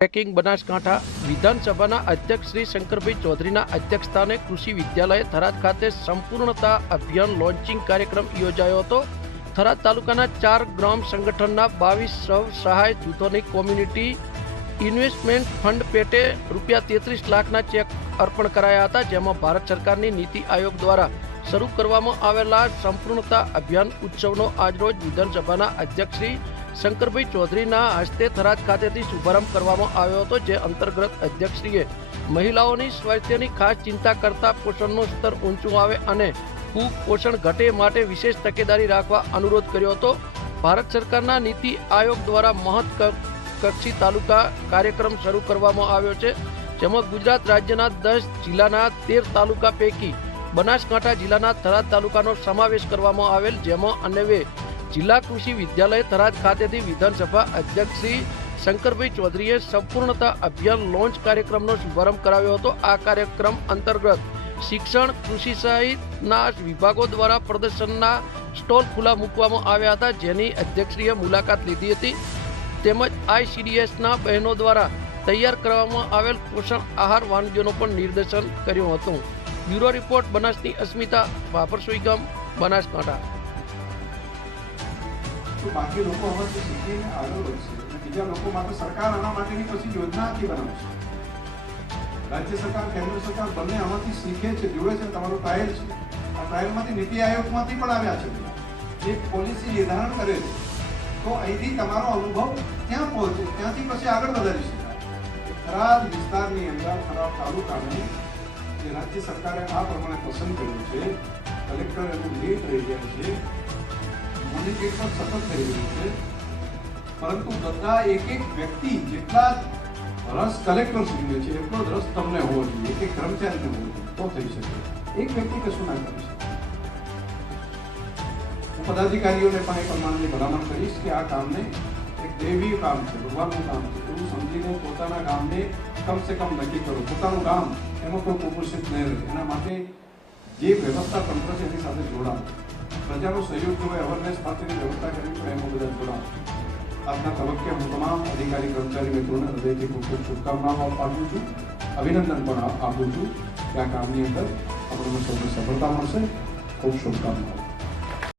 Tracking Banaskantha વિધાનસભાના અધ્યક્ષ શ્રી શંકરભાઈ ચૌધરીના અધ્યક્ષસ્થાને કૃષિ વિદ્યાલય થરાદ ખાતે સંપૂર્ણતા અભિયાન લોન્ચિંગ કાર્યક્રમ યોજાયો હતો. થરાદ તાલુકાના ચાર ગ્રામ સંગઠનના બાવીસ સ્વ સહાય જૂથોની કોમ્યુનિટી ઇન્વેસ્ટમેન્ટ ફંડ પેટે રૂપિયા તેત્રીસ લાખના ચેક અર્પણ કરાયા હતા, જેમાં ભારત સરકારની નીતિ આયોગ દ્વારા શરૂ કરવામાં આવેલા સંપૂર્ણતા અભિયાન ઉત્સવનો આજરોજ વિધાનસભાના અધ્યક્ષ શ્રી શંકરભાઈ ચૌધરીના હસ્તે થરાદ ખાતેથી શુભારંભ કરવામાં આવ્યો હતો, જે અંતર્ગત અધ્યક્ષશ્રીએ મહિલાઓની સ્વાસ્થ્યની ખાસ ચિંતા કરતા પોષણનું સ્તર ઊંચું આવે અને કુપોષણ ઘટે માટે વિશેષ તકેદારી રાખવા અનુરોધ કર્યો હતો. ભારત સરકારના નીતિ આયોગ દ્વારા મહત્કક્ષી તાલુકા કાર્યક્રમ શરૂ કરવામાં આવ્યો છે, જેમાં ગુજરાત રાજ્યના દસ જિલ્લાના તેર તાલુકા પૈકી બનાસકાંઠા જિલ્લાના થરાદ તાલુકાનો સમાવેશ કરવામાં આવેલ, જેમાં અન્વયે જિલ્લા કૃષિ વિદ્યાલય થરાદ ખાતેથી વિધાનસભા અધ્યક્ષ શ્રી શંકરભાઈ ચૌધરીએ સંપૂર્ણતા અભિયાન લોન્ચ કાર્યક્રમનો શુભારંભ કરાવ્યો હતો. આ કાર્યક્રમ અંતર્ગત શિક્ષણ, કૃષિ સહિતના વિભાગો દ્વારા પ્રદર્શનના સ્ટોલ ખુલ્લા મૂકવામાં આવ્યા હતા. જેની અધ્યક્ષશ્રીએ મુલાકાત લીધી હતી. તેમજ આઈસીડીએસના બહેનો દ્વારા તૈયાર કરવામાં આવેલ પોષણ આહાર વાનગીઓનું પણ નિર્દેશન કર્યું હતું. બ્યુરો રિપોર્ટ, બનાસની અસ્મિતા વાપરસોઈ ગામ બનાસકાંઠા. બાકી લોકો હવે શીખીને આગળ વધશે બીજા લોકો માટે સરકાર આના માટેની પછી યોજના આખી બનાવશે રાજ્ય સરકાર, કેન્દ્ર સરકાર બંને આમાંથી શીખે છે, જોવે છે, તમારો ટ્રાયલ છે. આ ટ્રાયલમાંથી નીતિ આયોગમાંથી પણ આવ્યા છે. જે પોલિસી નિર્ધારણ કરે છે, તો અહીંથી તમારો અનુભવ ત્યાં પહોંચે? ત્યાંથી પછી આગળ વધારી શકાય. થરાદ વિસ્તારની અંદર થરાદ તાલુકાને જે રાજ્ય સરકારે આ પ્રમાણે પસંદ કર્યું છે. કલેક્ટર એનું લેટ રહી ગયા છે. મોનિટેટ પણ સતત થઈ રહ્યું છે. પરંતુ બધા એક એક વ્યક્તિ જેટલા રસ કલેક્ટર સુધીનો છે, એટલો જ રસ તમને હોવો જોઈએ. એક એક કર્મચારીને હોવો જોઈએ. તો થઈ શકે. એક વ્યક્તિ કશું ના કરી શકે. હું પદાધિકારીઓને પણ એ પ્રમાણની ભલામણ કરીશ કે આ કામને એક દૈવીય કામ છે, ભગવાનનું કામ છે. એવું સમજીને પોતાના કામને કમ સે કમ નક્કી કરો પોતાનું કામ એમાં કોઈ કુપોષિત નહીં રહે એના માટે જે વ્યવસ્થા તંત્ર છે એની સાથે જોડાઓ પ્રજાનો સહયોગ જોવે અવેરનેસ માટેની વ્યવસ્થા કરવી પડે એમાં બધા જોડાઓ આજના તબક્કે હું તમામ અધિકારી કર્મચારી મિત્રોને હૃદયથી ખૂબ ખૂબ શુભકામનાઓ પાઠવું છું અભિનંદન પણ આપું છું કે આ કામની અંદર આપણને સૌને સફળતા મળશે ખૂબ શુભકામનાઓ